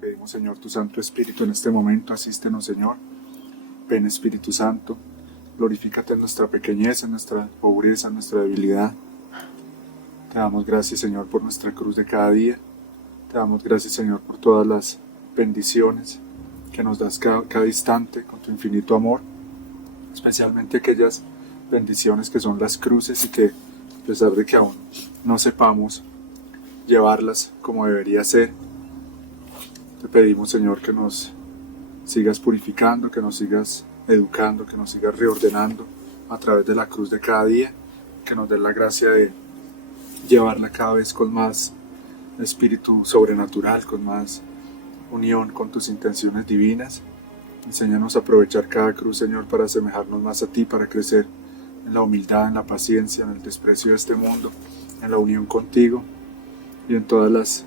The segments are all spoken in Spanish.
pedimos, Señor, tu Santo Espíritu en este momento. Asístenos, Señor. Ven, Espíritu Santo. Glorifícate en nuestra pequeñez, en nuestra pobreza, en nuestra debilidad. Te damos gracias, Señor, por nuestra cruz de cada día. Te damos gracias, Señor, por todas las bendiciones que nos das cada instante con tu infinito amor. Especialmente aquellas bendiciones que son las cruces y que, a pesar de que aún no sepamos llevarlas como debería ser, te pedimos, Señor, que nos sigas purificando, que nos sigas educando, que nos sigas reordenando a través de la cruz de cada día, que nos des la gracia de llevarla cada vez con más espíritu sobrenatural, con más unión con tus intenciones divinas. Enséñanos a aprovechar cada cruz, Señor, para asemejarnos más a ti, para crecer en la humildad, en la paciencia, en el desprecio de este mundo, en la unión contigo y en todas las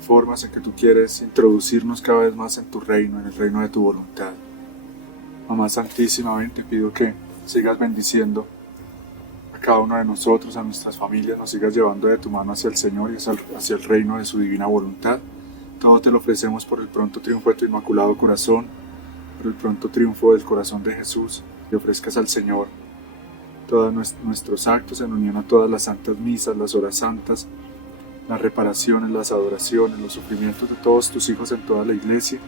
formas en que tú quieres introducirnos cada vez más en tu reino, en el reino de tu voluntad. Mamá Santísima, ven, te pido que sigas bendiciendo a cada uno de nosotros, a nuestras familias, nos sigas llevando de tu mano hacia el Señor y hacia el reino de su divina voluntad. Todo te lo ofrecemos por el pronto triunfo de tu inmaculado corazón, por el pronto triunfo del corazón de Jesús. Que ofrezcas al Señor todos nuestros actos en unión a todas las santas misas, las horas santas, las reparaciones, las adoraciones, los sufrimientos de todos tus hijos en toda la iglesia,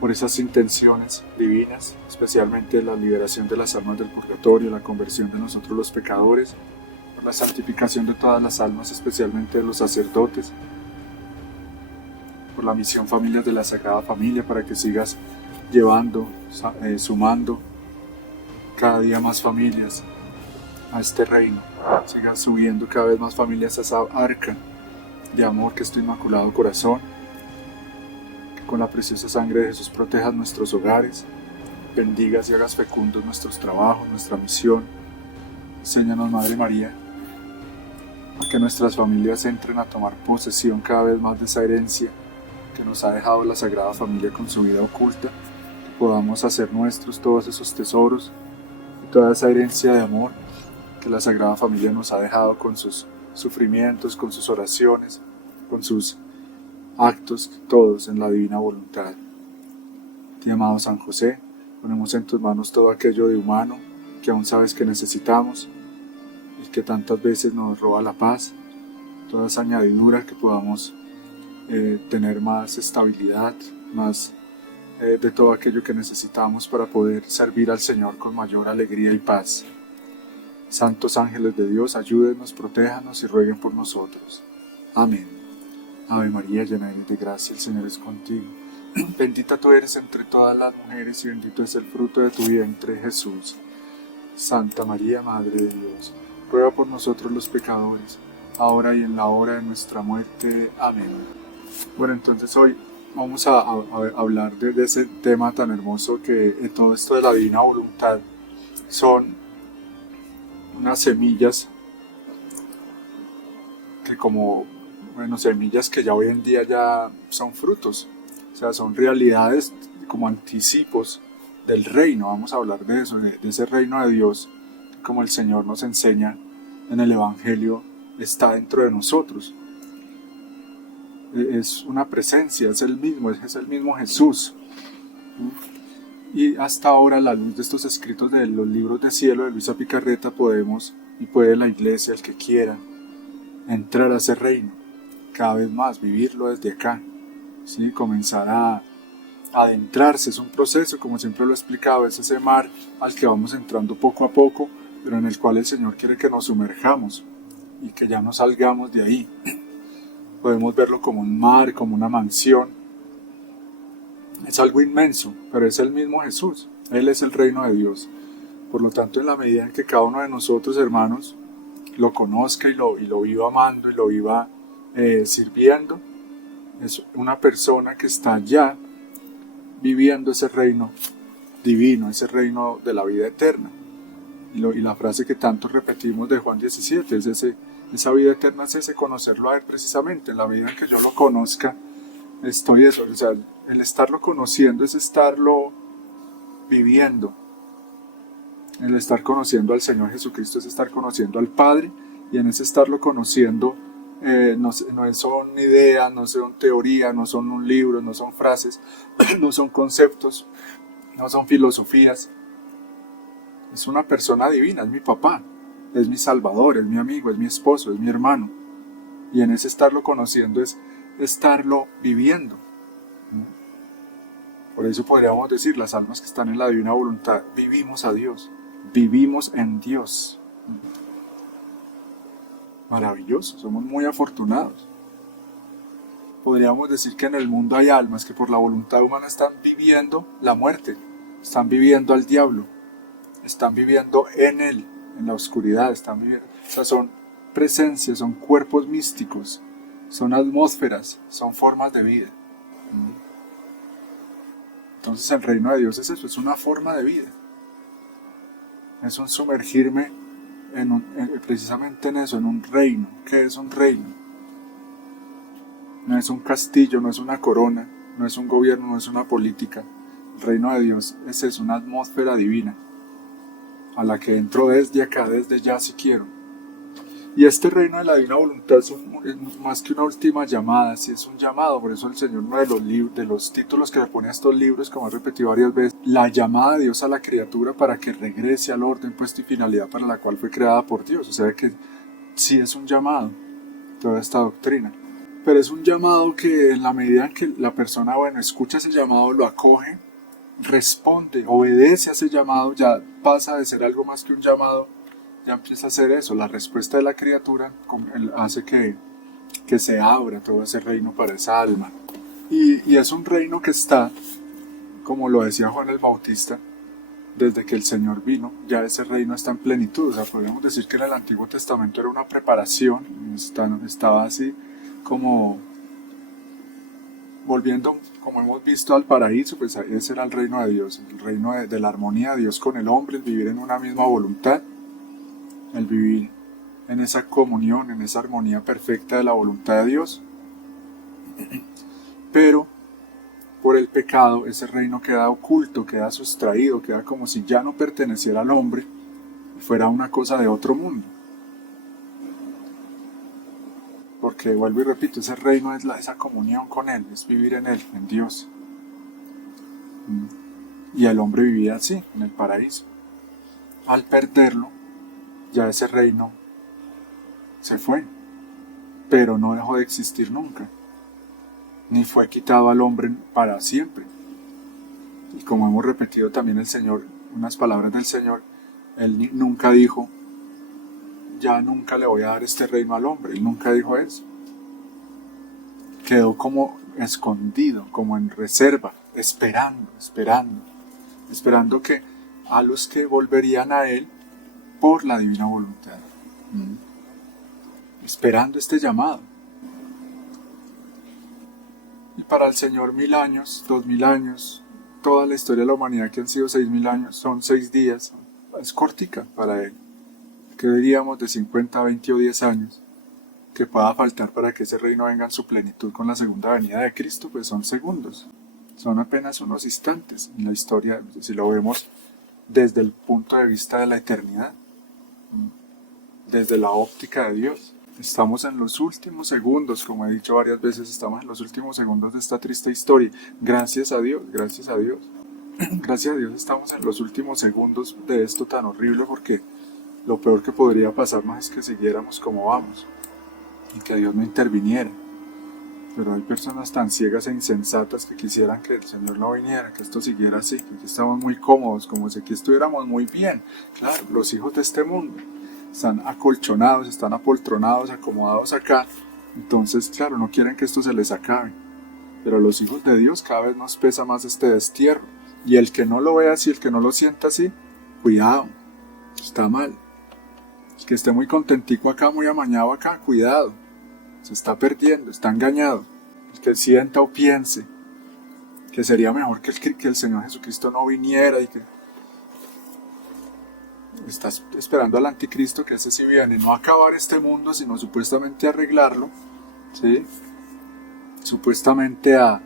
por esas intenciones divinas, especialmente la liberación de las almas del purgatorio, la conversión de nosotros los pecadores, por la santificación de todas las almas, especialmente de los sacerdotes, por la misión Familias de la Sagrada Familia, para que sigas llevando, sumando cada día más familias a este reino, sigas subiendo cada vez más familias a esa arca de amor que es tu inmaculado corazón. Que con la preciosa sangre de Jesús protejas nuestros hogares, bendigas y hagas fecundos nuestros trabajos, nuestra misión. Enséñanos, Madre María, a que nuestras familias entren a tomar posesión cada vez más de esa herencia que nos ha dejado la Sagrada Familia con su vida oculta, que podamos hacer nuestros todos esos tesoros y toda esa herencia de amor que la Sagrada Familia nos ha dejado con sus sufrimientos, con sus oraciones, con sus actos, todos en la divina voluntad. Ti, amado San José, ponemos en tus manos todo aquello de humano que aún sabes que necesitamos y que tantas veces nos roba la paz, toda esa añadidura que podamos tener más estabilidad, más de todo aquello que necesitamos para poder servir al Señor con mayor alegría y paz. Santos ángeles de Dios, ayúdenos, protéjanos y rueguen por nosotros. Amén. Ave María, llena eres de gracia, el Señor es contigo. Bendita tú eres entre todas las mujeres y bendito es el fruto de tu vientre, Jesús. Santa María, Madre de Dios, ruega por nosotros los pecadores, ahora y en la hora de nuestra muerte. Amén. Bueno, entonces hoy vamos a hablar de ese tema tan hermoso que todo esto de la divina voluntad son unas semillas que semillas que ya hoy en día ya son frutos, o sea, son realidades como anticipos del reino. Vamos a hablar de eso, de ese reino de Dios, como el Señor nos enseña en el Evangelio, está dentro de nosotros. Es una presencia, es el mismo Jesús. Y hasta ahora, a la luz de estos escritos de los libros de cielo de Luisa Picarreta, puede la iglesia, el que quiera, entrar a ese reino, cada vez más, vivirlo desde acá, ¿sí? Comenzar a adentrarse. Es un proceso, como siempre lo he explicado, es ese mar al que vamos entrando poco a poco, pero en el cual el Señor quiere que nos sumerjamos y que ya no salgamos de ahí. Podemos verlo como un mar, como una mansión. Es algo inmenso, pero es el mismo Jesús. Él es el reino de Dios. Por lo tanto, en la medida en que cada uno de nosotros, hermanos, lo conozca y lo viva amando y lo viva sirviendo, es una persona que está ya viviendo ese reino divino, ese reino de la vida eterna. Y la frase que tanto repetimos de Juan 17 es esa vida eterna, es ese conocerlo a Él precisamente. En la medida en que yo lo conozca, estoy eso, o sea, el estarlo conociendo es estarlo viviendo. El estar conociendo al Señor Jesucristo es estar conociendo al Padre, y en ese estarlo conociendo no son ideas, no son teorías, no son un libro, no son frases, no son conceptos, no son filosofías. Es una persona divina, es mi papá, es mi salvador, es mi amigo, es mi esposo, es mi hermano. Y en ese estarlo conociendo es estarlo viviendo. Por eso podríamos decir, las almas que están en la divina voluntad, vivimos a Dios, vivimos en Dios. Maravilloso, somos muy afortunados. Podríamos decir que en el mundo hay almas que por la voluntad humana están viviendo la muerte, están viviendo al diablo, están viviendo en él, en la oscuridad, están viviendo. O sea, son presencias, son cuerpos místicos, son atmósferas, son formas de vida. Entonces el reino de Dios es eso, es una forma de vida. Es un sumergirme precisamente en eso, en un reino. ¿Qué es un reino? No es un castillo, no es una corona, no es un gobierno, no es una política. El reino de Dios es eso, una atmósfera divina, a la que entro desde acá, desde ya si quiero. Y este reino de la divina voluntad es más que una última llamada, sí es un llamado. Por eso el Señor, uno de los títulos que le pone a estos libros, como he repetido varias veces, la llamada de Dios a la criatura para que regrese al orden, puesto y finalidad para la cual fue creada por Dios. O sea que sí es un llamado, toda esta doctrina. Pero es un llamado que en la medida en que la persona, escucha ese llamado, lo acoge, responde, obedece a ese llamado, ya pasa de ser algo más que un llamado, ya empieza a ser eso, la respuesta de la criatura hace que se abra todo ese reino para esa alma. Y es un reino que está, como lo decía Juan el Bautista, desde que el Señor vino, ya ese reino está en plenitud. O sea, podríamos decir que en el Antiguo Testamento era una preparación, estaba así como volviendo, como hemos visto, al paraíso. Pues ese era el reino de Dios, el reino de la armonía de Dios con el hombre, el vivir en una misma voluntad, el vivir en esa comunión, en esa armonía perfecta de la voluntad de Dios. Pero por el pecado ese reino queda oculto, queda sustraído, queda como si ya no perteneciera al hombre y fuera una cosa de otro mundo. Porque, vuelvo y repito, ese reino es esa comunión con Él, es vivir en Él, en Dios. Y el hombre vivía así, en el paraíso. Al perderlo, ya ese reino se fue, pero no dejó de existir nunca, ni fue quitado al hombre para siempre. Y como hemos repetido también el Señor, unas palabras del Señor, Él nunca dijo, ya nunca le voy a dar este reino al hombre. Él nunca dijo eso. Quedó como escondido, como en reserva, esperando que a los que volverían a Él por la divina voluntad. Esperando este llamado. Y para el Señor 1000 años, 2000 años, toda la historia de la humanidad que han sido 6000 años, son 6 días, es cortica para Él. ¿Qué diríamos de 50, 20 o 10 años que pueda faltar para que ese reino venga en su plenitud con la segunda venida de Cristo? Pues son segundos, son apenas unos instantes en la historia, si lo vemos desde el punto de vista de la eternidad, desde la óptica de Dios. Estamos en los últimos segundos, como he dicho varias veces, estamos en los últimos segundos de esta triste historia. Gracias a Dios, gracias a Dios. Gracias a Dios estamos en los últimos segundos de esto tan horrible, porque lo peor que podría pasarnos es que siguiéramos como vamos y que Dios no interviniera. Pero hay personas tan ciegas e insensatas que quisieran que el Señor no viniera, que esto siguiera así, que aquí estamos muy cómodos, como si aquí estuviéramos muy bien. Claro, los hijos de este mundo están acolchonados, están apoltronados, acomodados acá. Entonces, claro, no quieren que esto se les acabe. Pero los hijos de Dios cada vez nos pesa más este destierro. Y el que no lo vea así, el que no lo sienta así, cuidado, está mal. El que esté muy contentico acá, muy amañado acá, cuidado, se está perdiendo, está engañado. El que sienta o piense que sería mejor que el Señor Jesucristo no viniera y que estás esperando al anticristo, que ese sí viene, no a acabar este mundo, sino supuestamente a arreglarlo, ¿sí? Supuestamente a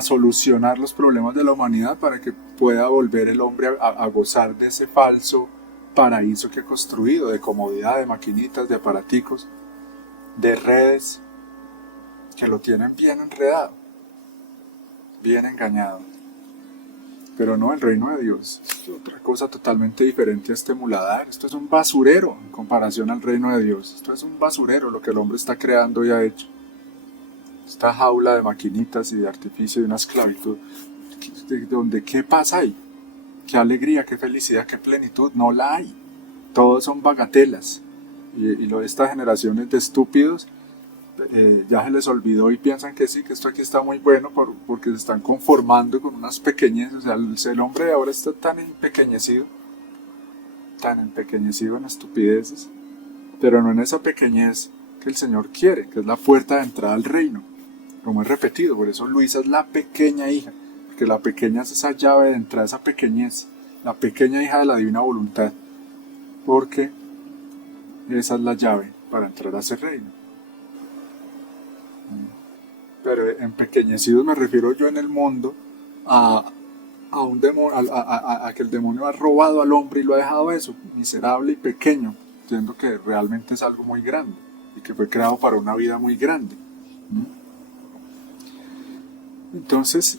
solucionar los problemas de la humanidad para que pueda volver el hombre a gozar de ese falso paraíso que ha construido, de comodidad, de maquinitas, de aparaticos. de redes que lo tienen bien enredado, bien engañado. Pero no, el reino de Dios es otra cosa totalmente diferente a este muladar. Esto es un basurero en comparación al reino de Dios. Esto es un basurero lo que el hombre está creando y ha hecho. Esta jaula de maquinitas y de artificio y una esclavitud. Donde ¿qué pasa ahí? ¿Qué alegría, qué felicidad, qué plenitud? No la hay. Todos son bagatelas. Y estas generaciones de estúpidos ya se les olvidó y piensan que sí, que esto aquí está muy bueno porque se están conformando con unas pequeñeces. O sea, el hombre de ahora está tan empequeñecido en estupideces, pero no en esa pequeñez que el Señor quiere, que es la puerta de entrada al reino. Como he repetido, por eso Luisa es la pequeña hija, porque la pequeña es esa llave de entrada, esa pequeñez, la pequeña hija de la divina voluntad, porque esa es la llave para entrar a ese reino. Pero empequeñecidos me refiero yo en el mundo a un demonio, a que el demonio ha robado al hombre y lo ha dejado eso, miserable y pequeño, entiendo que realmente es algo muy grande y que fue creado para una vida muy grande. Entonces,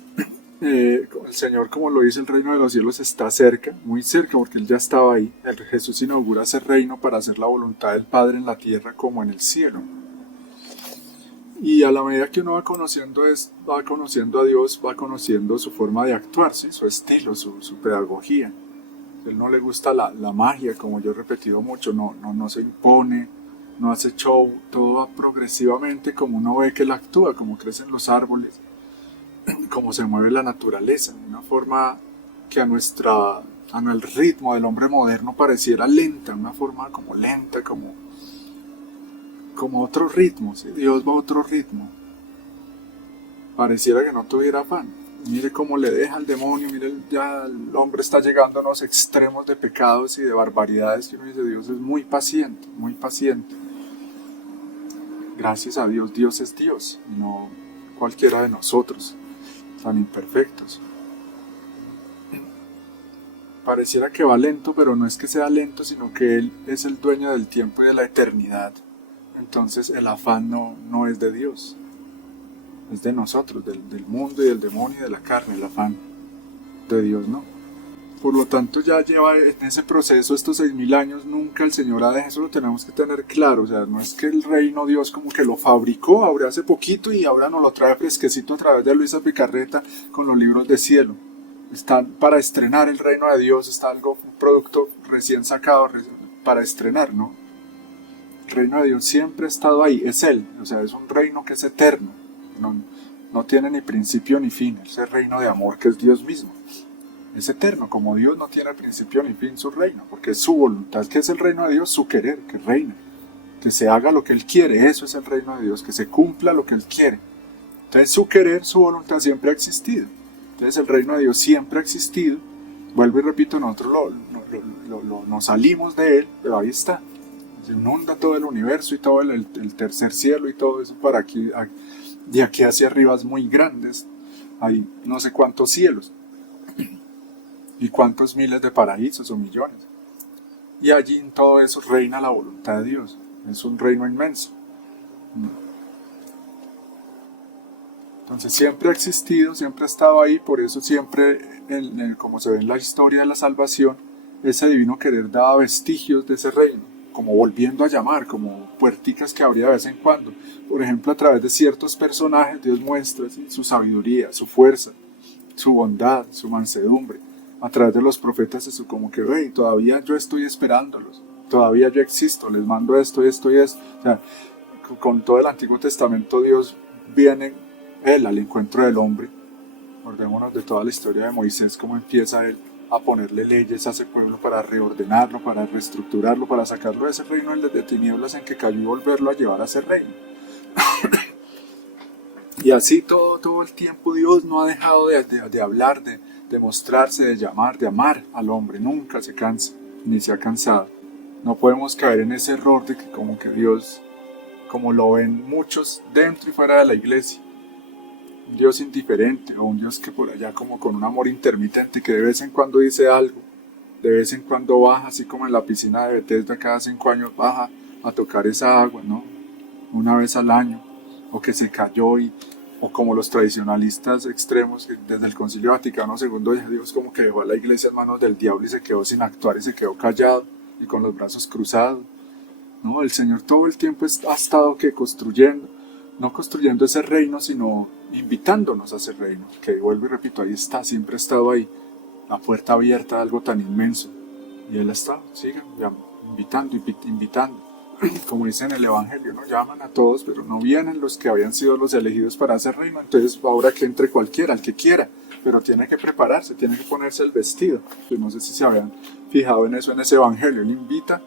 el Señor, como lo dice, el reino de los cielos está cerca, muy cerca, porque Él ya estaba ahí. Jesús inaugura ese reino para hacer la voluntad del Padre en la tierra como en el cielo. Y a la medida que uno va conociendo a Dios, va conociendo su forma de actuar, ¿sí? Su estilo, su pedagogía. A Él no le gusta la magia, como yo he repetido mucho, no se impone, no hace show, todo va progresivamente como uno ve que Él actúa, como crecen los árboles, como se mueve la naturaleza, de una forma que al ritmo del hombre moderno pareciera lenta, una forma como lenta, como otro ritmo, ¿sí? Dios va a otro ritmo. Pareciera que no tuviera afán. Mire cómo le deja al demonio, mire, ya el hombre está llegando a unos extremos de pecados y de barbaridades que uno dice, Dios es muy paciente, muy paciente. Gracias a Dios, Dios es Dios, y no cualquiera de nosotros, tan imperfectos. Pareciera que va lento, pero no es que sea lento, sino que Él es el dueño del tiempo y de la eternidad. Entonces el afán no es de Dios, es de nosotros, del mundo y del demonio y de la carne. El afán de Dios no. Por lo tanto ya lleva en ese proceso estos 6.000 años, nunca el Señor ha dejado, eso lo tenemos que tener claro. O sea, no es que el reino Dios como que lo fabricó ahora hace poquito y ahora nos lo trae fresquecito a través de Luisa Picarreta con los libros de cielo. Están para estrenar el reino de Dios, está un producto recién sacado para estrenar, ¿no? El reino de Dios siempre ha estado ahí, es Él, o sea, es un reino que es eterno, no tiene ni principio ni fin, es el reino de amor que es Dios mismo, es eterno, como Dios no tiene principio ni fin su reino, porque es su voluntad, que es el reino de Dios, su querer, que reina, que se haga lo que Él quiere, eso es el reino de Dios, que se cumpla lo que Él quiere. Entonces su querer, su voluntad siempre ha existido, entonces el reino de Dios siempre ha existido, vuelvo y repito, nosotros nos salimos de Él, pero ahí está. Se inunda todo el universo y todo el tercer cielo y todo eso para aquí, de aquí hacia arriba es muy grandes, hay no sé cuántos cielos y cuántos miles de paraísos o millones, y allí en todo eso reina la voluntad de Dios, es un reino inmenso. Entonces siempre ha existido, siempre ha estado ahí, por eso siempre, como se ve en la historia de la salvación, ese divino querer daba vestigios de ese reino, como volviendo a llamar, como puerticas que abría de vez en cuando. Por ejemplo, a través de ciertos personajes Dios muestra, ¿sí?, su sabiduría, su fuerza, su bondad, su mansedumbre. A través de los profetas es como que, hey, todavía yo estoy esperándolos, todavía yo existo, les mando esto y esto y esto. O sea, con todo el Antiguo Testamento Dios viene Él al encuentro del hombre. Acordémonos de toda la historia de Moisés, cómo empieza Él a ponerle leyes a ese pueblo para reordenarlo, para reestructurarlo, para sacarlo de ese reino de tinieblas en que cayó y volverlo a llevar a ese reino. Y así todo el tiempo Dios no ha dejado de hablar, de mostrarse, de llamar, de amar al hombre. Nunca se cansa, ni se ha cansado. No podemos caer en ese error de que como que Dios, como lo ven muchos dentro y fuera de la iglesia, un Dios indiferente o un Dios que por allá como con un amor intermitente que de vez en cuando dice algo, de vez en cuando baja, así como en la piscina de Bethesda cada 5 años baja a tocar esa agua, ¿no? una vez al año, o que se cayó o como los tradicionalistas extremos que desde el Concilio Vaticano II ya Dios como que dejó a la iglesia en manos del diablo y se quedó sin actuar y se quedó callado y con los brazos cruzados. No, el Señor todo el tiempo ha estado que construyendo, no construyendo ese reino, sino invitándonos a ese reino, que vuelvo y repito, ahí está, siempre ha estado ahí, la puerta abierta a algo tan inmenso. Y Él está, sigan, invitando. Como dice en el Evangelio, no llaman a todos, pero no vienen los que habían sido los elegidos para ese reino. Entonces ahora que entre cualquiera, el que quiera, pero tiene que prepararse, tiene que ponerse el vestido. Yo no sé si se habían fijado en eso en ese Evangelio. Él invita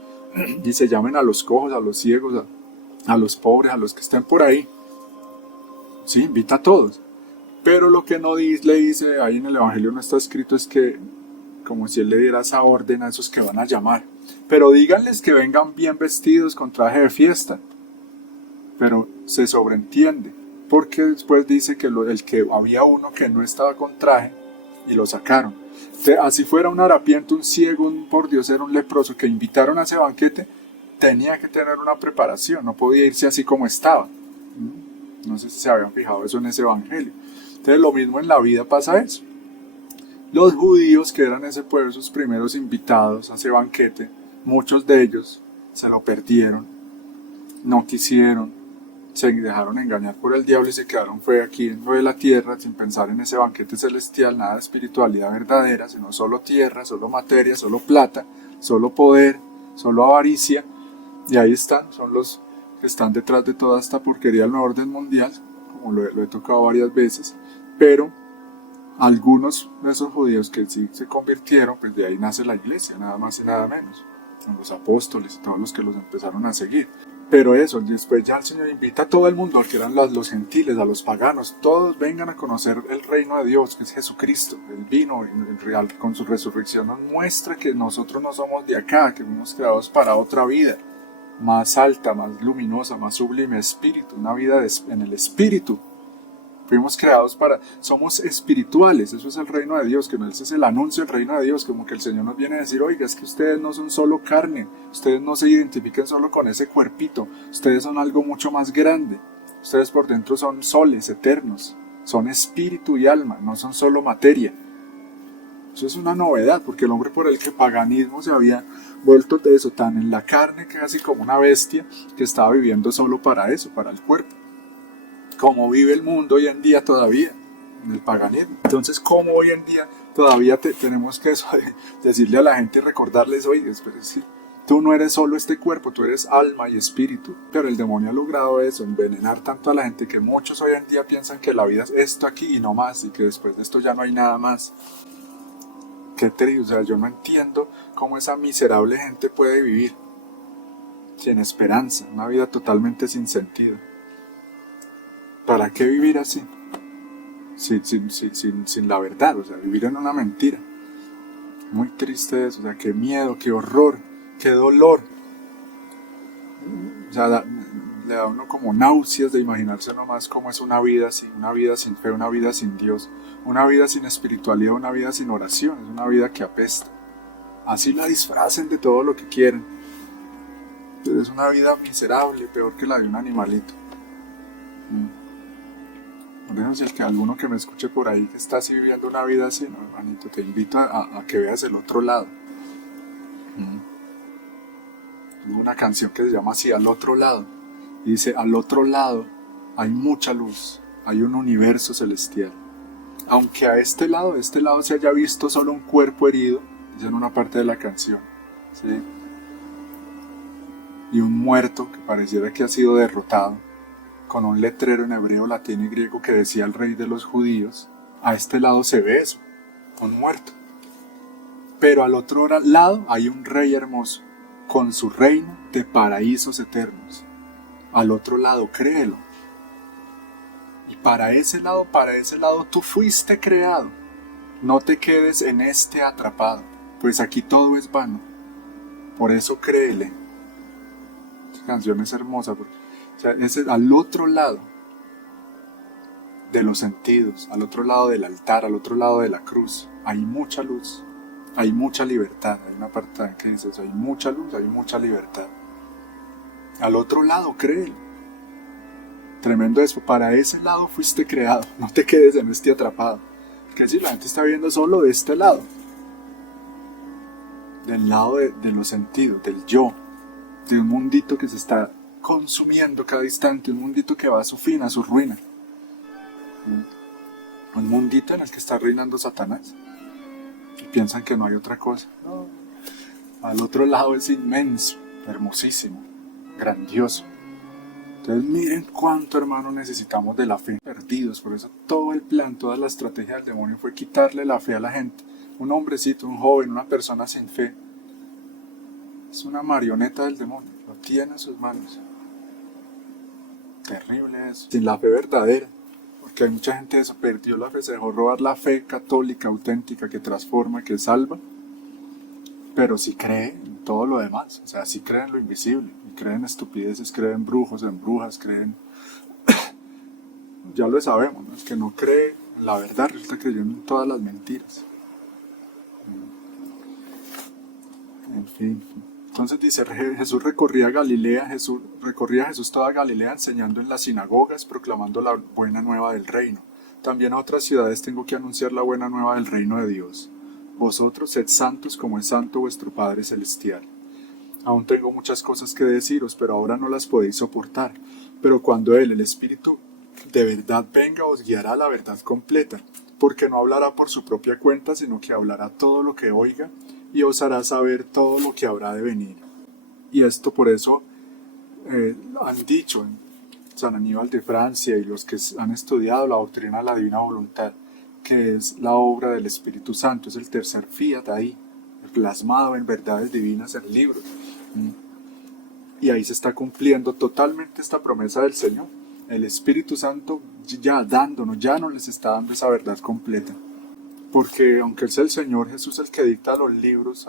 y se llamen a los cojos, a los ciegos, a los pobres, a los que estén por ahí. Sí, invita a todos. Pero lo que no le dice ahí en el Evangelio no está escrito es que como si Él le diera esa orden a esos que van a llamar. Pero díganles que vengan bien vestidos con traje de fiesta. Pero se sobreentiende, porque después dice que el que había uno que no estaba con traje y lo sacaron. Así fuera un harapiento, un ciego, un pordiosero, un leproso que invitaron a ese banquete, tenía que tener una preparación, no podía irse así como estaba. No sé si se habían fijado eso en ese Evangelio. Entonces lo mismo en la vida pasa eso. Los judíos, que eran ese pueblo, sus primeros invitados a ese banquete, muchos de ellos se lo perdieron, no quisieron, se dejaron engañar por el diablo y se quedaron fue aquí en lo de la tierra sin pensar en ese banquete celestial, nada de espiritualidad verdadera, sino solo tierra, solo materia, solo plata, solo poder, solo avaricia. Y ahí están, son los que están detrás de toda esta porquería del nuevo orden mundial, como lo he tocado varias veces, pero algunos de esos judíos que sí se convirtieron, pues de ahí nace la iglesia, nada más y nada menos, son los apóstoles y todos los que los empezaron a seguir. Pero eso, después ya el Señor invita a todo el mundo, que eran los gentiles, a los paganos, todos vengan a conocer el reino de Dios, que es Jesucristo. Él vino en real, con su resurrección nos muestra que nosotros no somos de acá, que fuimos creados para otra vida, más alta, más luminosa, más sublime espíritu, una vida en el espíritu. Fuimos creados somos espirituales, eso es el reino de Dios, que ese es el anuncio del reino de Dios, como que el Señor nos viene a decir, oiga, es que ustedes no son solo carne, ustedes no se identifiquen solo con ese cuerpito, ustedes son algo mucho más grande, ustedes por dentro son soles eternos, son espíritu y alma, no son solo materia. Eso es una novedad, porque el hombre por el que paganismo se había vuelto de eso, tan en la carne, que casi como una bestia, que estaba viviendo solo para eso, para el cuerpo. Como vive el mundo hoy en día todavía, en el paganismo. Entonces, como hoy en día todavía tenemos que decirle a la gente y recordarles, oye, es decir, tú no eres solo este cuerpo, tú eres alma y espíritu. Pero el demonio ha logrado eso, envenenar tanto a la gente que muchos hoy en día piensan que la vida es esto aquí y no más, y que después de esto ya no hay nada más. Qué triste, o sea, yo no entiendo cómo esa miserable gente puede vivir sin esperanza, una vida totalmente sin sentido. ¿Para qué vivir así? Sin la verdad, o sea, vivir en una mentira. Muy triste eso, o sea, qué miedo, qué horror, qué dolor. O sea, le da a uno como náuseas de imaginarse nomás cómo es una vida sin fe, una vida sin Dios, una vida sin espiritualidad, una vida sin oración, es una vida que apesta. Así la disfracen de todo lo que quieren. Pero es una vida miserable, peor que la de un animalito. Por eso, si el que alguno que me escuche por ahí que está así viviendo una vida así, no, hermanito, te invito a que veas el otro lado. Hay una canción que se llama así, Al otro lado. Y dice, al otro lado hay mucha luz, hay un universo celestial. Aunque a este lado se haya visto solo un cuerpo herido, dice en una parte de la canción, ¿sí? Y un muerto que pareciera que ha sido derrotado, con un letrero en hebreo, latín y griego que decía el rey de los judíos, a este lado se ve eso, un muerto. Pero al otro lado hay un rey hermoso, con su reino de paraísos eternos. Al otro lado, créelo. Y para ese lado tú fuiste creado. No te quedes en este atrapado, pues aquí todo es vano. Por eso créele. Esta canción es hermosa, porque o sea, es al otro lado de los sentidos, al otro lado del altar, al otro lado de la cruz, hay mucha luz, hay mucha libertad. Hay una parte que dice eso, hay mucha luz, hay mucha libertad. Al otro lado, créelo. Tremendo eso, para ese lado fuiste creado, no te quedes en este atrapado. Que si la gente está viendo solo de este lado, del lado de los sentidos, del yo, de un mundito que se está consumiendo cada instante, un mundito que va a su fin, a su ruina. Un mundito en el que está reinando Satanás. Y piensan que no hay otra cosa. No. Al otro lado es inmenso, hermosísimo, grandioso. Entonces miren cuánto, hermano, necesitamos de la fe. Perdidos, por eso todo el plan, toda la estrategia del demonio fue quitarle la fe a la gente. Un hombrecito, un joven, una persona sin fe, es una marioneta del demonio, lo tiene en sus manos. Terrible eso. Sin la fe verdadera, porque hay mucha gente que perdió la fe, se dejó robar la fe católica, auténtica, que transforma, que salva, pero sí cree en todo lo demás, o sea, sí cree en lo invisible, cree en estupideces, cree en brujos, en brujas, cree en... ya lo sabemos, ¿no? El que no cree en la verdad resulta creyendo en todas las mentiras. En fin. Entonces dice, Jesús recorría Jesús toda Galilea enseñando en las sinagogas, proclamando la buena nueva del reino. También a otras ciudades tengo que anunciar la buena nueva del reino de Dios. Vosotros sed santos como es santo vuestro Padre Celestial. Aún tengo muchas cosas que deciros, pero ahora no las podéis soportar. Pero cuando Él, el Espíritu, de verdad venga, os guiará a la verdad completa, porque no hablará por su propia cuenta, sino que hablará todo lo que oiga, y os hará saber todo lo que habrá de venir. Y esto por eso han dicho en San Aníbal de Francia y los que han estudiado la doctrina de la divina voluntad, que es la obra del Espíritu Santo, es el tercer fiat ahí, plasmado en verdades divinas en libros. Y ahí se está cumpliendo totalmente esta promesa del Señor. El Espíritu Santo ya no les está dando esa verdad completa. Porque aunque es el Señor Jesús el que dicta los libros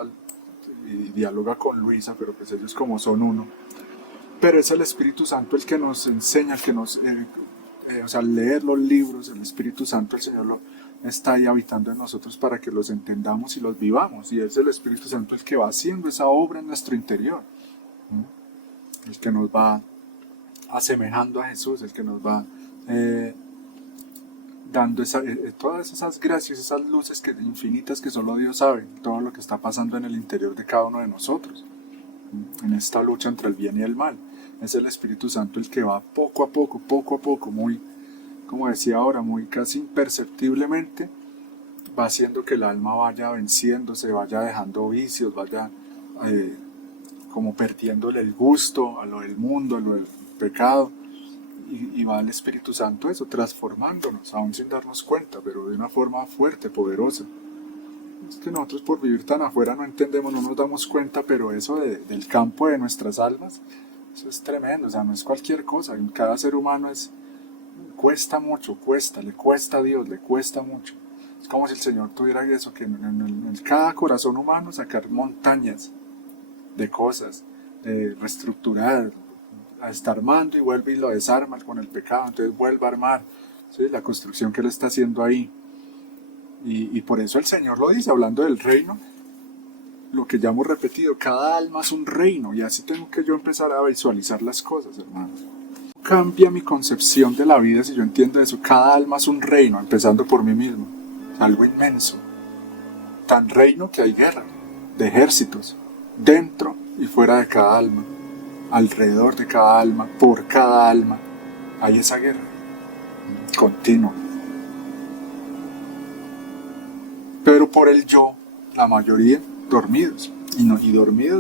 y dialoga con Luisa, pero pues ellos como son uno, pero es el Espíritu Santo el que nos enseña, el que nos, o sea, leer los libros, el Espíritu Santo, el Señor está ahí habitando en nosotros para que los entendamos y los vivamos, y es el Espíritu Santo el que va haciendo esa obra en nuestro interior, el que nos va asemejando a Jesús, el que nos va dando todas esas gracias, esas luces infinitas que solo Dios sabe, todo lo que está pasando en el interior de cada uno de nosotros, en esta lucha entre el bien y el mal. Es el Espíritu Santo el que va poco a poco, muy, como decía ahora, muy casi imperceptiblemente, va haciendo que el alma vaya venciéndose, vaya dejando vicios, vaya como perdiéndole el gusto a lo del mundo, a lo del pecado. Y va el Espíritu Santo eso, transformándonos, aún sin darnos cuenta, pero de una forma fuerte, poderosa. Es que nosotros por vivir tan afuera no entendemos, no nos damos cuenta, pero eso del campo de nuestras almas, eso es tremendo, o sea, no es cualquier cosa. Cada ser humano cuesta mucho, le cuesta a Dios, le cuesta mucho. Es como si el Señor tuviera eso, que en cada corazón humano sacar montañas de cosas, de reestructurar, está armando y vuelve y lo desarma con el pecado, entonces vuelve a armar, ¿sí? La construcción que él está haciendo ahí. Y por eso el Señor lo dice, hablando del reino, lo que ya hemos repetido, cada alma es un reino, y así tengo que yo empezar a visualizar las cosas, hermanos. Cambia mi concepción de la vida si yo entiendo eso, cada alma es un reino, empezando por mí mismo, algo inmenso, tan reino que hay guerra, de ejércitos, dentro y fuera de cada alma. Alrededor de cada alma, por cada alma, hay esa guerra continua. Pero por el yo, la mayoría dormidos,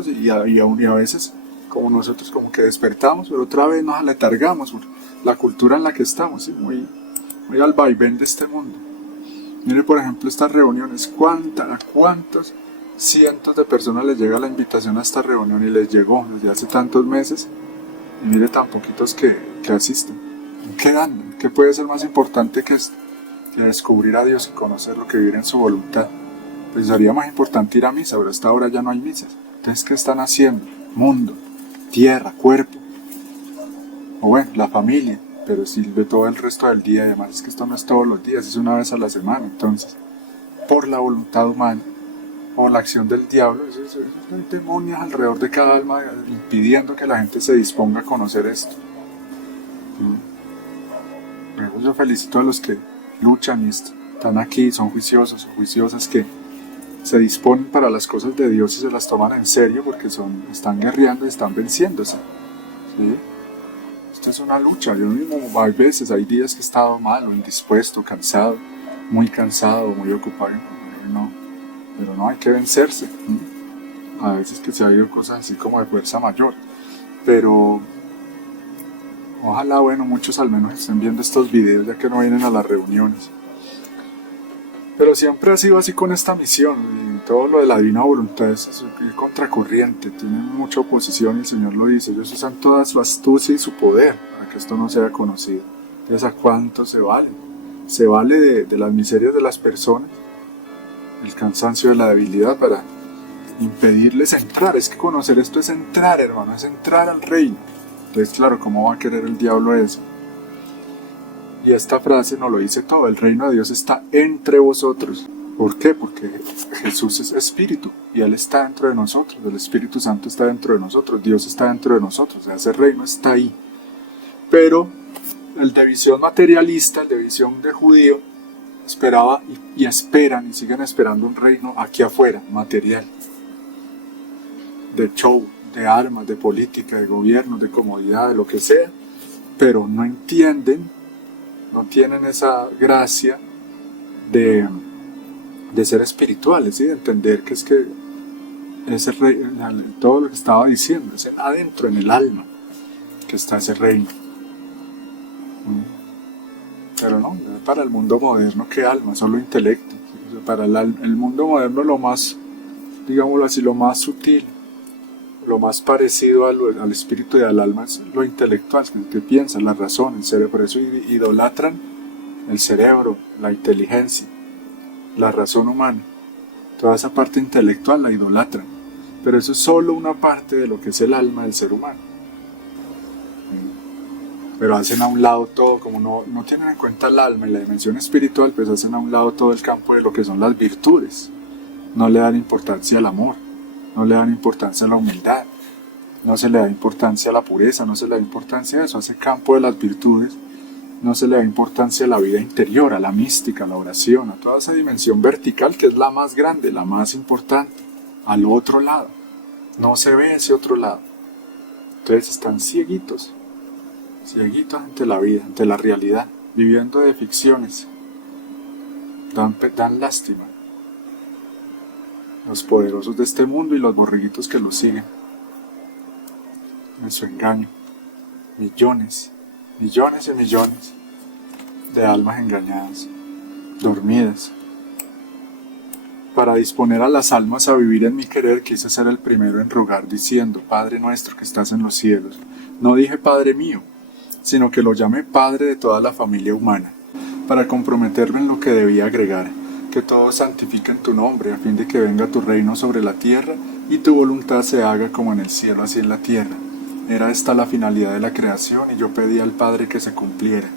y a veces como nosotros como que despertamos, pero otra vez nos aletargamos por la cultura en la que estamos, ¿sí? muy al vaivén de este mundo. Mire, por ejemplo, estas reuniones, ¿a cuántos cientos de personas les llega la invitación a esta reunión? Y les llegó desde hace tantos meses, y mire tan poquitos que asisten. ¿Qué dan? ¿Qué puede ser más importante que descubrir a Dios y conocerlo, que vivir en su voluntad? Pues sería más importante ir a misa, pero a esta hora ya no hay misas. Entonces, ¿qué están haciendo? Mundo, tierra, cuerpo, o bueno, la familia, pero sirve todo el resto del día. Y además es que esto no es todos los días, es una vez a la semana. Entonces, por la voluntad humana o la acción del diablo, hay demonios alrededor de cada alma impidiendo que la gente se disponga a conocer esto. Yo felicito a los que luchan y están aquí, son juiciosos o juiciosas, que se disponen para las cosas de Dios y se las toman en serio porque están guerreando y están venciéndose. ¿Sí? Esto es una lucha. Yo mismo hay días que he estado malo, indispuesto, cansado, muy ocupado. Pero no, hay que vencerse. A veces que se ha habido cosas así como de fuerza mayor. Pero ojalá, muchos al menos estén viendo estos videos ya que no vienen a las reuniones. Pero siempre ha sido así con esta misión, y todo lo de la divina voluntad es contracorriente, tienen mucha oposición y el Señor lo dice, ellos usan toda su astucia y su poder para que esto no sea conocido. Entonces, ¿a cuánto se vale? Se vale de las miserias de las personas, el cansancio de la debilidad para impedirles entrar. Es que conocer esto es entrar, hermano, es entrar al reino. Entonces, claro, ¿cómo va a querer el diablo eso? Y esta frase nos lo dice todo, el reino de Dios está entre vosotros. ¿Por qué? Porque Jesús es espíritu y Él está dentro de nosotros, el Espíritu Santo está dentro de nosotros, Dios está dentro de nosotros, o sea, ese reino está ahí. Pero el de visión materialista, el de visión de judío, esperaba y esperan y siguen esperando un reino aquí afuera, material, de show, de armas, de política, de gobierno, de comodidad, de lo que sea, pero no entienden, no tienen esa gracia de ser espirituales, ¿sí? De entender que es que ese todo lo que estaba diciendo es adentro, en el alma, que está ese reino. Pero no, para el mundo moderno, ¿qué alma? Solo intelecto. Para el mundo moderno lo más, digámoslo así, lo más sutil, lo más parecido al espíritu y al alma es lo intelectual, que piensa, la razón, el cerebro. Por eso idolatran el cerebro, la inteligencia, la razón humana. Toda esa parte intelectual la idolatran. Pero eso es solo una parte de lo que es el alma del ser humano. Pero hacen a un lado todo, como no tienen en cuenta el alma y la dimensión espiritual, pues hacen a un lado todo el campo de lo que son las virtudes. No le dan importancia al amor, no le dan importancia a la humildad, no se le da importancia a la pureza, no se le da importancia a eso, a ese campo de las virtudes, no se le da importancia a la vida interior, a la mística, a la oración, a toda esa dimensión vertical que es la más grande, la más importante, al otro lado. No se ve ese otro lado. Entonces están cieguitos ante la vida, ante la realidad, viviendo de ficciones. Dan lástima. Los poderosos de este mundo y los borreguitos que los siguen. En su engaño. Millones y millones de almas engañadas, dormidas. Para disponer a las almas a vivir en mi querer, quise ser el primero en rogar, diciendo: Padre nuestro que estás en los cielos. No dije Padre mío, sino que lo llamé Padre de toda la familia humana, para comprometerme en lo que debía agregar, que todos santifiquen tu nombre, a fin de que venga tu reino sobre la tierra, y tu voluntad se haga como en el cielo, así en la tierra. Era esta la finalidad de la creación, y yo pedí al Padre que se cumpliera.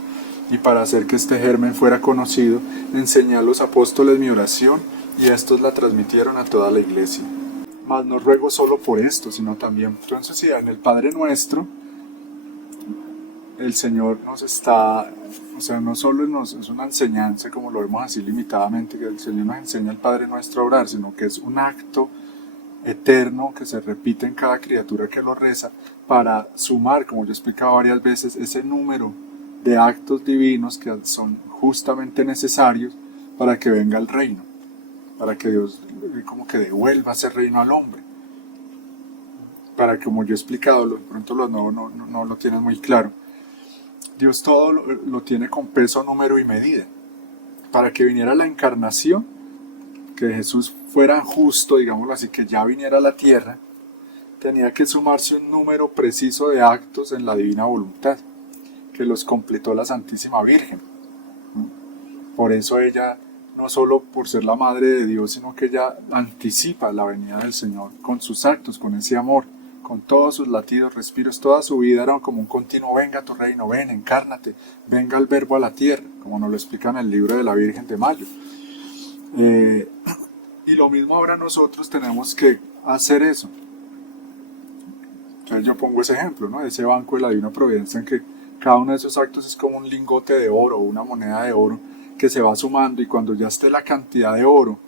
Y para hacer que este germen fuera conocido, enseñé a los apóstoles mi oración, y estos la transmitieron a toda la iglesia. Mas no ruego solo por esto, sino también, entonces, si en el Padre Nuestro, el Señor nos está, o sea, no solo es una enseñanza, como lo vemos así limitadamente, que el Señor nos enseña al Padre Nuestro a orar, sino que es un acto eterno que se repite en cada criatura que lo reza, para sumar, como yo he explicado varias veces, ese número de actos divinos que son justamente necesarios para que venga el reino, para que Dios como que devuelva ese reino al hombre, para que, como yo he explicado, de pronto no lo tienen muy claro, Dios todo lo tiene con peso, número y medida. Para que viniera la encarnación, que Jesús fuera justo, digámoslo así, que ya viniera a la tierra, tenía que sumarse un número preciso de actos en la divina voluntad, que los completó la Santísima Virgen. Por eso ella, no solo por ser la Madre de Dios, sino que ella anticipa la venida del Señor con sus actos, con ese amor, con todos sus latidos, respiros, toda su vida era como un continuo: venga tu reino, ven, encárnate, venga el verbo a la tierra, como nos lo explica en el libro de la Virgen de Mayo. Y lo mismo ahora nosotros tenemos que hacer eso. Entonces yo pongo ese ejemplo, ¿no? Ese banco de la Divina Providencia en que Cada uno de esos actos es como un lingote de oro o una moneda de oro que se va sumando, y cuando ya esté la cantidad de oro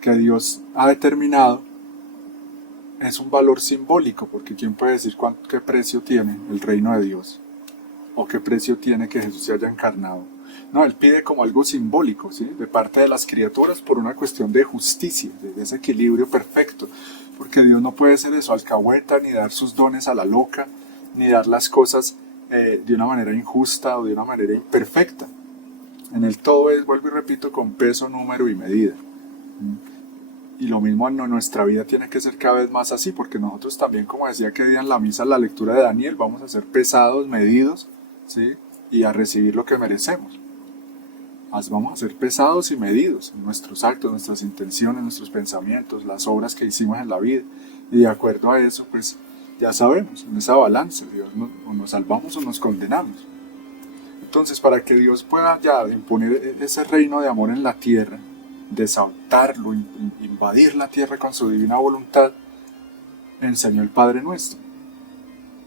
que Dios ha determinado, es un valor simbólico, porque ¿quién puede decir qué precio tiene el reino de Dios? ¿O qué precio tiene que Jesús se haya encarnado? No, Él pide como algo simbólico, ¿sí? De parte de las criaturas, por una cuestión de justicia, de ese equilibrio perfecto, porque Dios no puede ser eso alcahueta, ni dar sus dones a la loca, ni dar las cosas de una manera injusta o de una manera imperfecta. En Él todo es, vuelvo y repito, con peso, número y medida. Y lo mismo en nuestra vida tiene que ser cada vez más así, porque nosotros también, como decía que día en la misa, la lectura de Daniel, vamos a ser pesados, medidos, ¿sí? Y a recibir lo que merecemos. Vamos a ser pesados y medidos en nuestros actos, nuestras intenciones, nuestros pensamientos, las obras que hicimos en la vida. Y de acuerdo a eso, pues ya sabemos, en esa balanza, Dios o nos salvamos o nos condenamos. Entonces, para que Dios pueda ya imponer ese reino de amor en la tierra, desatarlo, invadir la tierra con su divina voluntad, enseñó el Padre Nuestro.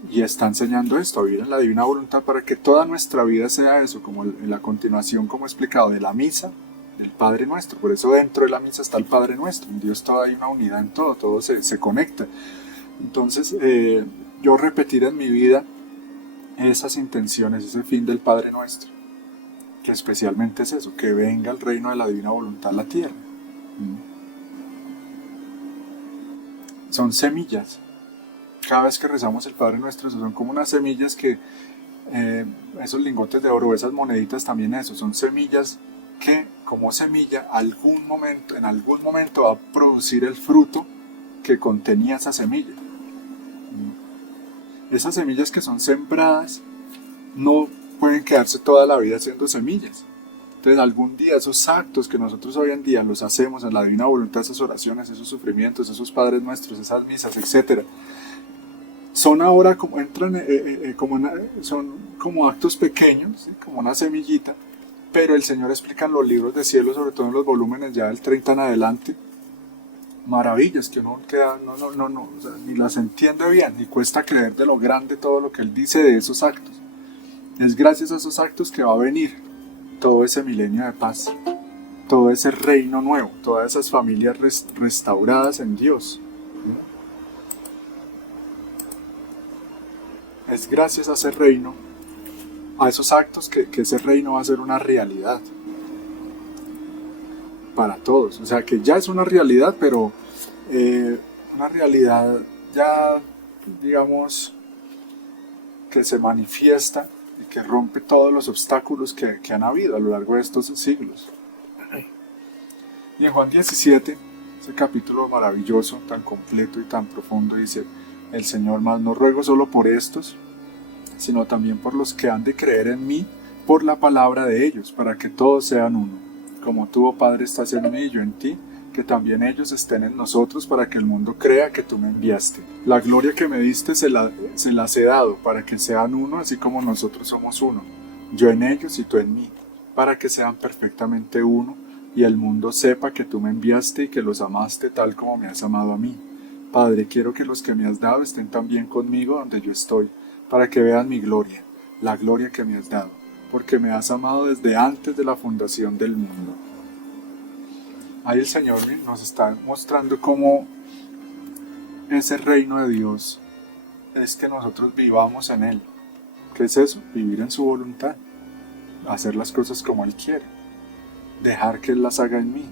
Y está enseñando esto, a vivir en la divina voluntad, para que toda nuestra vida sea eso, como en la continuación, como he explicado, de la misa, del Padre Nuestro. Por eso dentro de la misa está el Padre Nuestro. En Dios toda hay una unidad en todo se conecta. Entonces, yo repetir en mi vida esas intenciones, ese fin del Padre Nuestro, que especialmente es eso, que venga el reino de la divina voluntad a la tierra. Son semillas. Cada vez que rezamos el Padre Nuestro, son como unas semillas que, esos lingotes de oro, esas moneditas también, eso, son semillas que, como semilla, en algún momento va a producir el fruto que contenía esa semilla. Esas semillas que son sembradas no pueden quedarse toda la vida siendo semillas. Entonces, algún día esos actos que nosotros hoy en día los hacemos en la divina voluntad, esas oraciones, esos sufrimientos, esos Padres Nuestros, esas misas, etc., son ahora como son como actos pequeños, ¿sí? Como una semillita, pero el Señor explica en los libros de cielo, sobre todo en los volúmenes ya del 30 en adelante, maravillas que uno queda, o sea, ni las entiende bien, ni cuesta creer de lo grande todo lo que Él dice de esos actos. Es gracias a esos actos que va a venir todo ese milenio de paz, todo ese reino nuevo, todas esas familias restauradas en Dios. Es gracias a ese reino, a esos actos, que ese reino va a ser una realidad para todos. O sea, que ya es una realidad, pero una realidad ya, digamos, que se manifiesta y que rompe todos los obstáculos que han habido a lo largo de estos siglos. Y en Juan 17, ese capítulo maravilloso, tan completo y tan profundo, dice el Señor: mas no ruego solo por estos, sino también por los que han de creer en mí por la palabra de ellos, para que todos sean uno. Como tú, oh Padre, estás en mí y yo en ti, que también ellos estén en nosotros, para que el mundo crea que tú me enviaste. La gloria que me diste se las he dado, para que sean uno, así como nosotros somos uno, yo en ellos y tú en mí, para que sean perfectamente uno, y el mundo sepa que tú me enviaste y que los amaste tal como me has amado a mí. Padre, quiero que los que me has dado estén también conmigo donde yo estoy, para que vean mi gloria, la gloria que me has dado, porque me has amado desde antes de la fundación del mundo. Ahí el Señor nos está mostrando cómo ese reino de Dios es que nosotros vivamos en Él. ¿Qué es eso? Vivir en su voluntad, hacer las cosas como Él quiere, dejar que Él las haga en mí,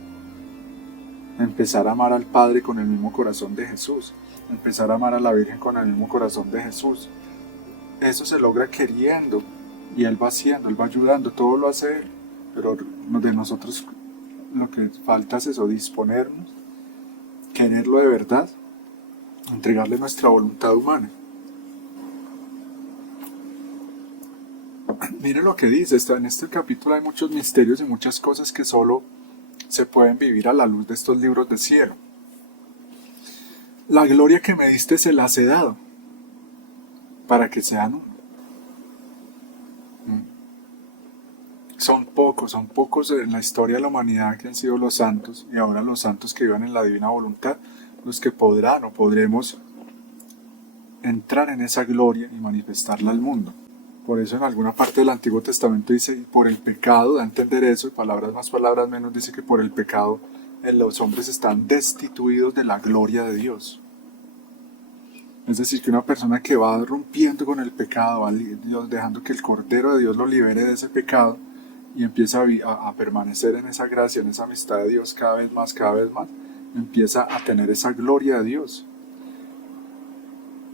empezar a amar al Padre con el mismo corazón de Jesús, empezar a amar a la Virgen con el mismo corazón de Jesús. Eso se logra queriendo, y Él va haciendo, Él va ayudando, todo lo hace Él, pero de nosotros lo que falta es eso, disponernos, quererlo de verdad, entregarle nuestra voluntad humana. Miren lo que dice, en este capítulo hay muchos misterios y muchas cosas que solo se pueden vivir a la luz de estos libros de cielo. La gloria que me diste se las he dado, para que sean uno. Son pocos en la historia de la humanidad que han sido los santos, y ahora los santos que vivan en la divina voluntad, los que podrán o podremos entrar en esa gloria y manifestarla al mundo. Por eso en alguna parte del Antiguo Testamento dice, por el pecado, da a entender eso, y palabras más, palabras menos, dice que por el pecado los hombres están destituidos de la gloria de Dios. Es decir, que una persona que va rompiendo con el pecado, va dejando que el Cordero de Dios lo libere de ese pecado y empieza a permanecer en esa gracia, en esa amistad de Dios cada vez más, empieza a tener esa gloria de Dios.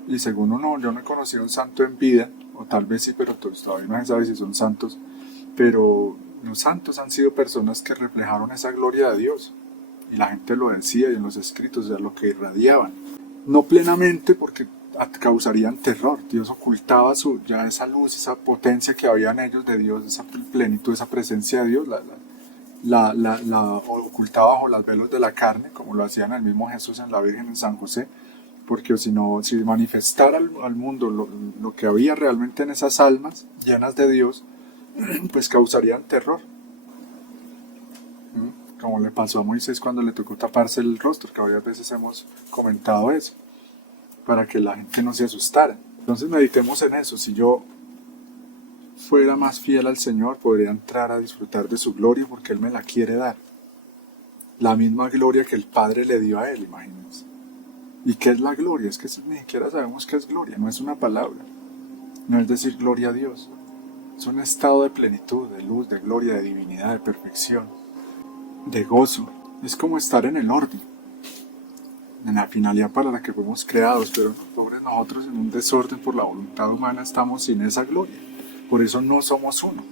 Y según yo no he conocido un santo en vida, o tal vez sí, pero todavía no se sabe si son santos, pero los santos han sido personas que reflejaron esa gloria de Dios. Y la gente lo decía y en los escritos, o sea, lo que irradiaban. No plenamente porque causarían terror. Dios ocultaba ya esa luz, esa potencia que había en ellos de Dios, esa plenitud, esa presencia de Dios, la ocultaba bajo los velos de la carne, como lo hacían el mismo Jesús en la Virgen, en San José, porque si manifestara al mundo lo que había realmente en esas almas llenas de Dios, pues causarían terror. Como le pasó a Moisés cuando le tocó taparse el rostro, que varias veces hemos comentado eso, para que la gente no se asustara. Entonces meditemos en eso. Si yo fuera más fiel al Señor, podría entrar a disfrutar de su gloria, porque Él me la quiere dar. La misma gloria que el Padre le dio a Él, imagínense. ¿Y qué es la gloria? Es que ni siquiera sabemos qué es gloria, no es una palabra. No es decir gloria a Dios. Es un estado de plenitud, de luz, de gloria, de divinidad, de perfección, de gozo. Es como estar en el orden, en la finalidad para la que fuimos creados, pero pobres nosotros en un desorden por la voluntad humana estamos sin esa gloria. Por eso no somos uno.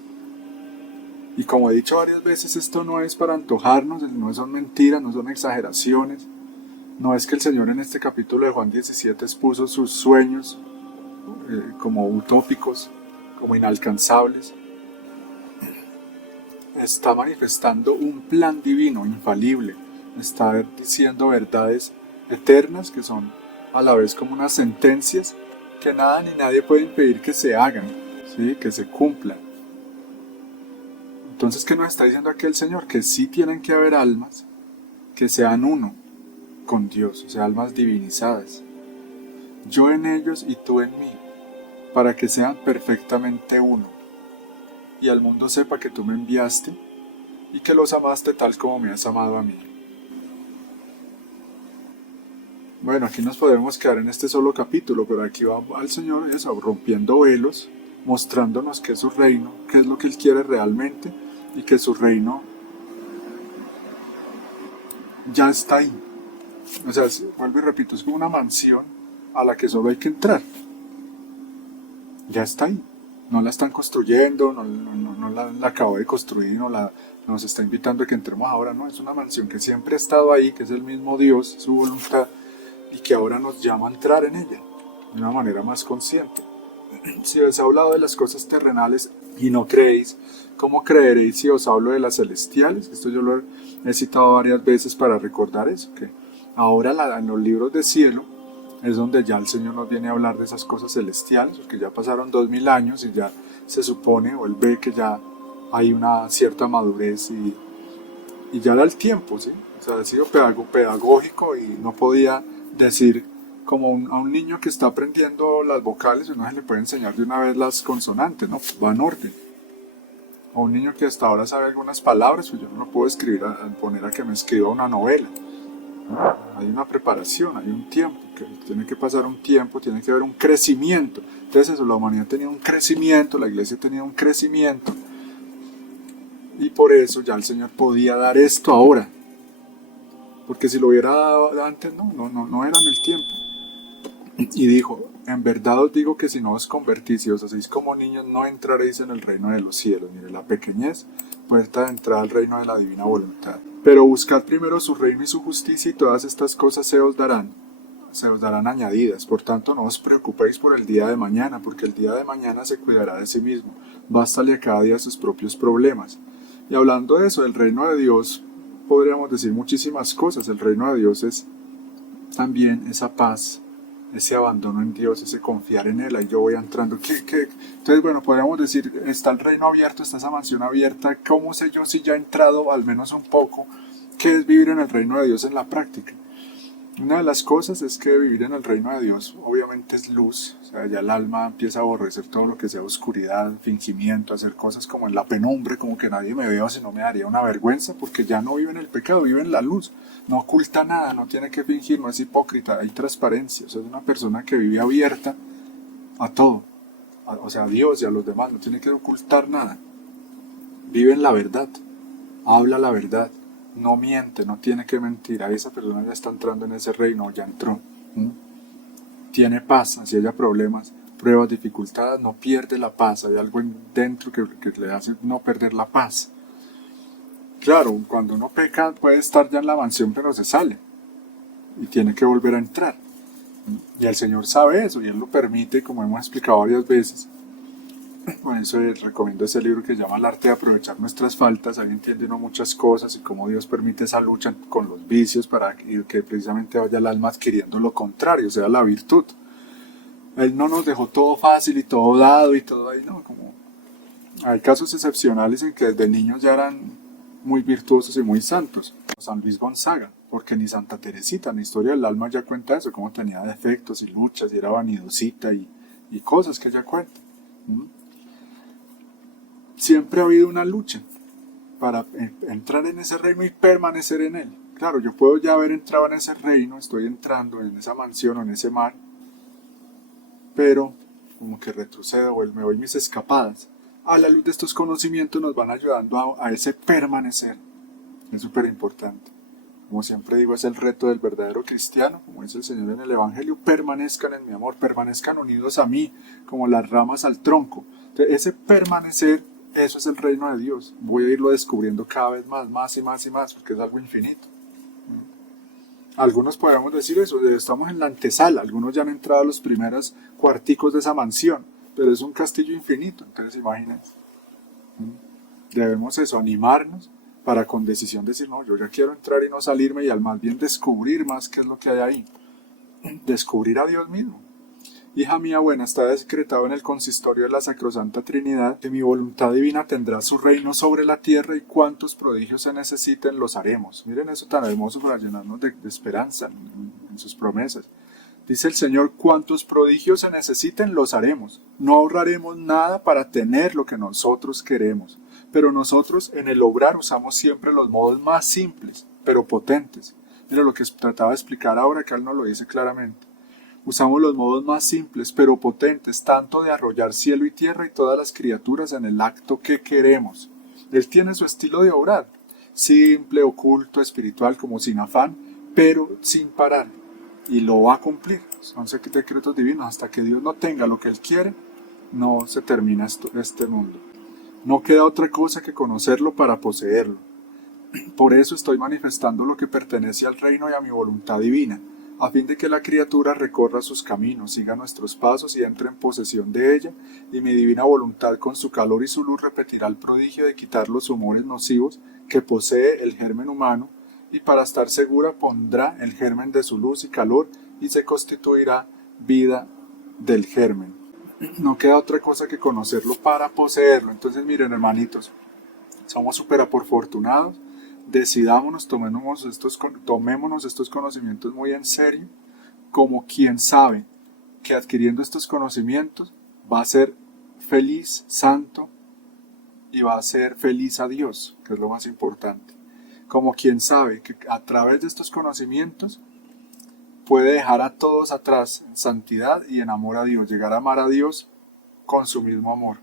Y como he dicho varias veces, esto no es para antojarnos, no son mentiras, no son exageraciones. No es que el Señor en este capítulo de Juan 17 expuso sus sueños como utópicos, como inalcanzables. Está manifestando un plan divino, infalible. Está diciendo verdades eternas que son a la vez como unas sentencias que nada ni nadie puede impedir que se hagan, ¿sí? Que se cumplan. Entonces, ¿qué nos está diciendo aquí el Señor? Que sí tienen que haber almas que sean uno con Dios, o sea, almas divinizadas. Yo en ellos y tú en mí, para que sean perfectamente uno. Y al mundo sepa que tú me enviaste y que los amaste tal como me has amado a mí. Bueno, aquí nos podemos quedar en este solo capítulo, pero aquí va al Señor eso, rompiendo velos, mostrándonos qué es su reino, qué es lo que Él quiere realmente y que su reino ya está ahí. O sea, vuelvo y repito, es como una mansión a la que solo hay que entrar. Ya está ahí. No la están construyendo, no la acabó de construir, nos está invitando a que entremos ahora, no, es una mansión que siempre ha estado ahí, que es el mismo Dios, su voluntad, y que ahora nos llama a entrar en ella, de una manera más consciente. Si os he hablado de las cosas terrenales y no creéis, ¿cómo creeréis si os hablo de las celestiales? Esto yo lo he citado varias veces para recordar eso, que ahora en los libros de cielo es donde ya el Señor nos viene a hablar de esas cosas celestiales, porque ya pasaron 2000 años y ya se supone, o Él ve que ya hay una cierta madurez y ya era el tiempo, ¿sí? O sea, ha sido pedagógico y no podía decir como a un niño que está aprendiendo las vocales, no se le puede enseñar de una vez las consonantes, ¿no? Va en orden. O un niño que hasta ahora sabe algunas palabras, pues yo no lo puedo poner a que me escriba una novela. Hay una preparación, hay un tiempo, que tiene que pasar un tiempo, tiene que haber un crecimiento. Entonces eso, la humanidad tenía un crecimiento, la iglesia tenía un crecimiento, y por eso ya el Señor podía dar esto ahora, porque si lo hubiera dado antes, no era en el tiempo. Y dijo, en verdad os digo que si no os convertís y os hacéis como niños, no entraréis en el reino de los cielos. Mire, la pequeñez puerta de entrada al reino de la divina voluntad. Pero buscad primero su reino y su justicia, y todas estas cosas se os darán añadidas. Por tanto, no os preocupéis por el día de mañana, porque el día de mañana se cuidará de sí mismo. Bástale a cada día sus propios problemas. Y hablando de eso, del reino de Dios, podríamos decir muchísimas cosas. El reino de Dios es también esa paz, ese abandono en Dios, ese confiar en Él. Ahí yo voy entrando. Entonces, bueno, podríamos decir, está el reino abierto, está esa mansión abierta. ¿Cómo sé yo si ya he entrado al menos un poco? ¿Qué es vivir en el reino de Dios en la práctica? Una de las cosas es que vivir en el reino de Dios obviamente es luz, o sea, ya el alma empieza a aborrecer todo lo que sea oscuridad, fingimiento, hacer cosas como en la penumbre, como que nadie me vea, o si no me daría una vergüenza, porque ya no vive en el pecado, vive en la luz, no oculta nada, no tiene que fingir, no es hipócrita, hay transparencia, o sea, es una persona que vive abierta a todo, o sea, a Dios y a los demás, no tiene que ocultar nada, vive en la verdad, habla la verdad, no miente, no tiene que mentir. Ahí esa persona ya está entrando en ese reino, ya entró. ¿Mm? Tiene paz, si haya problemas, pruebas, dificultades, no pierde la paz. Hay algo dentro que le hace no perder la paz. Claro, cuando uno peca puede estar ya en la mansión, pero se sale y tiene que volver a entrar. Y el Señor sabe eso y Él lo permite, como hemos explicado varias veces. Por eso recomiendo ese libro que se llama El arte de aprovechar nuestras faltas. Ahí entiende uno muchas cosas y cómo Dios permite esa lucha con los vicios para que precisamente vaya el alma adquiriendo lo contrario, o sea, la virtud. Él no nos dejó todo fácil y todo dado y todo ahí, no, como hay casos excepcionales en que desde niños ya eran muy virtuosos y muy santos. San Luis Gonzaga, porque ni Santa Teresita, en la historia del alma ya cuenta eso, cómo tenía defectos y luchas y era vanidosita y cosas que ella cuenta. Siempre ha habido una lucha para entrar en ese reino y permanecer en él. Claro, yo puedo ya haber entrado en ese reino, estoy entrando en esa mansión o en ese mar, pero como que retrocedo o me voy mis escapadas. A la luz de estos conocimientos nos van ayudando a ese permanecer. Es súper importante. Como siempre digo, es el reto del verdadero cristiano, como dice el Señor en el Evangelio, permanezcan en mi amor, permanezcan unidos a mí, como las ramas al tronco. Entonces, ese permanecer, eso es el reino de Dios. Voy a irlo descubriendo cada vez más y más y más, porque es algo infinito. Algunos podríamos decir eso, estamos en la antesala, algunos ya han entrado a los primeros cuarticos de esa mansión, pero es un castillo infinito, entonces imagínense. Debemos eso, animarnos para con decisión decir, no, yo ya quiero entrar y no salirme y al más bien descubrir más qué es lo que hay ahí. Descubrir a Dios mismo. Hija mía buena, está decretado en el consistorio de la Sacrosanta Trinidad que mi voluntad divina tendrá su reino sobre la tierra y cuantos prodigios se necesiten los haremos. Miren eso tan hermoso para llenarnos de esperanza en sus promesas. Dice el Señor, cuantos prodigios se necesiten los haremos. No ahorraremos nada para tener lo que nosotros queremos. Pero nosotros en el obrar usamos siempre los modos más simples, pero potentes. Mira lo que trataba de explicar ahora, que él nos lo dice claramente. Usamos los modos más simples, pero potentes, tanto de arrollar cielo y tierra y todas las criaturas en el acto que queremos. Él tiene su estilo de obrar, simple, oculto, espiritual, como sin afán, pero sin parar. Y lo va a cumplir. Son decretos divinos. Hasta que Dios no tenga lo que Él quiere, no se termina este mundo. No queda otra cosa que conocerlo para poseerlo. Por eso estoy manifestando lo que pertenece al reino y a mi voluntad divina, a fin de que la criatura recorra sus caminos, siga nuestros pasos y entre en posesión de ella, y mi divina voluntad con su calor y su luz repetirá el prodigio de quitar los humores nocivos que posee el germen humano, y para estar segura pondrá el germen de su luz y calor y se constituirá vida del germen. No queda otra cosa que conocerlo para poseerlo. Entonces miren hermanitos, somos súper afortunados. Decidámonos, tomémonos estos conocimientos muy en serio, como quien sabe que adquiriendo estos conocimientos va a ser feliz, santo, y va a ser feliz a Dios, que es lo más importante. Como quien sabe que a través de estos conocimientos puede dejar a todos atrás en santidad y en amor a Dios, llegar a amar a Dios con su mismo amor.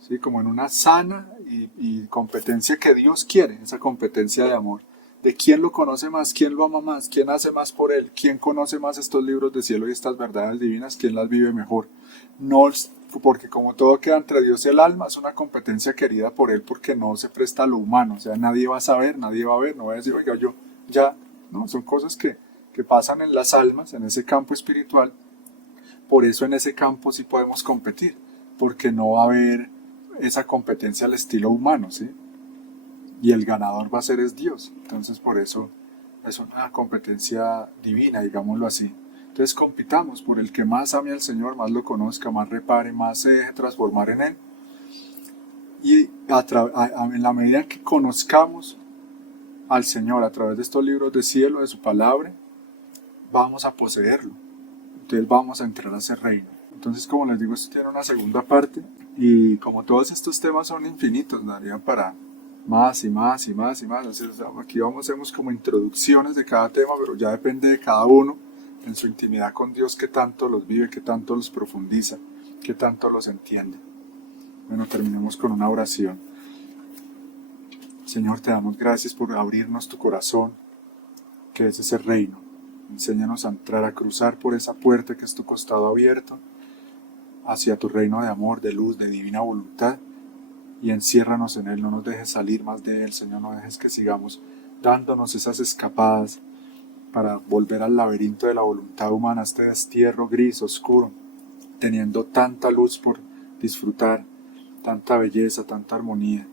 ¿Sí? Como en una sana y competencia que Dios quiere, esa competencia de amor. De quién lo conoce más, quién lo ama más, quién hace más por él, quién conoce más estos libros de cielo y estas verdades divinas, quién las vive mejor. No, porque como todo queda entre Dios y el alma, es una competencia querida por él porque no se presta a lo humano. O sea, nadie va a saber, nadie va a ver, no va a decir, oiga, yo ya, no, son cosas que pasan en las almas, en ese campo espiritual. Por eso en ese campo sí podemos competir, porque no va a haber esa competencia al estilo humano, ¿sí? Y el ganador va a ser Dios. Entonces por eso es una competencia divina, digámoslo así. Entonces compitamos por el que más ame al Señor, más lo conozca, más repare, más se deje transformar en Él. Y en la medida que conozcamos al Señor a través de estos libros de cielo, de su palabra, vamos a poseerlo. Entonces vamos a entrar a ese reino. Entonces, como les digo, esto tiene una segunda parte y como todos estos temas son infinitos, daría para más y más y más y más. Entonces, aquí hacemos como introducciones de cada tema, pero ya depende de cada uno en su intimidad con Dios, qué tanto los vive, qué tanto los profundiza, qué tanto los entiende. Bueno, terminemos con una oración. Señor, te damos gracias por abrirnos tu corazón, que es ese reino. Enséñanos a entrar, a cruzar por esa puerta que es tu costado abierto, hacia tu reino de amor, de luz, de divina voluntad, y enciérranos en él, no nos dejes salir más de él, Señor, no dejes que sigamos dándonos esas escapadas para volver al laberinto de la voluntad humana, este destierro gris, oscuro, teniendo tanta luz por disfrutar, tanta belleza, tanta armonía.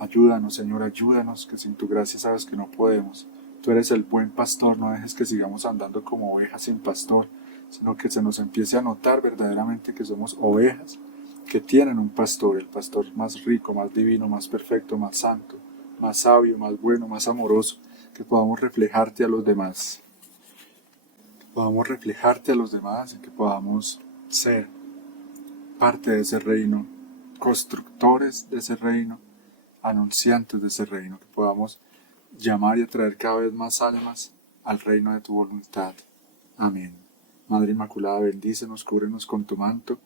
Ayúdanos, Señor, ayúdanos, que sin tu gracia sabes que no podemos. Tú eres el buen pastor, no dejes que sigamos andando como ovejas sin pastor, sino que se nos empiece a notar verdaderamente que somos ovejas que tienen un pastor, el pastor más rico, más divino, más perfecto, más santo, más sabio, más bueno, más amoroso, que podamos reflejarte a los demás. Que podamos reflejarte a los demás y que podamos ser parte de ese reino, constructores de ese reino, anunciantes de ese reino, que podamos llamar y atraer cada vez más almas al reino de tu voluntad. Amén. Madre Inmaculada, bendícenos, cúbrenos con tu manto,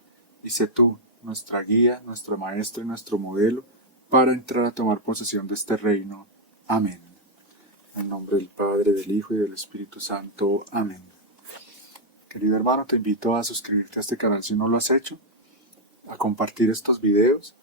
y sé tú nuestra guía, nuestra maestra y nuestro modelo para entrar a tomar posesión de este reino. Amén. En nombre del Padre, del Hijo y del Espíritu Santo. Amén. Querido hermano, te invito a suscribirte a este canal si no lo has hecho, a compartir estos videos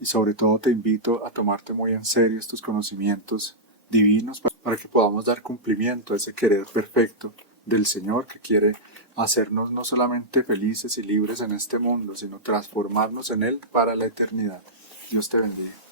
y sobre todo te invito a tomarte muy en serio estos conocimientos divinos para que podamos dar cumplimiento a ese querer perfecto del Señor que quiere hacernos no solamente felices y libres en este mundo, sino transformarnos en Él para la eternidad. Dios te bendiga.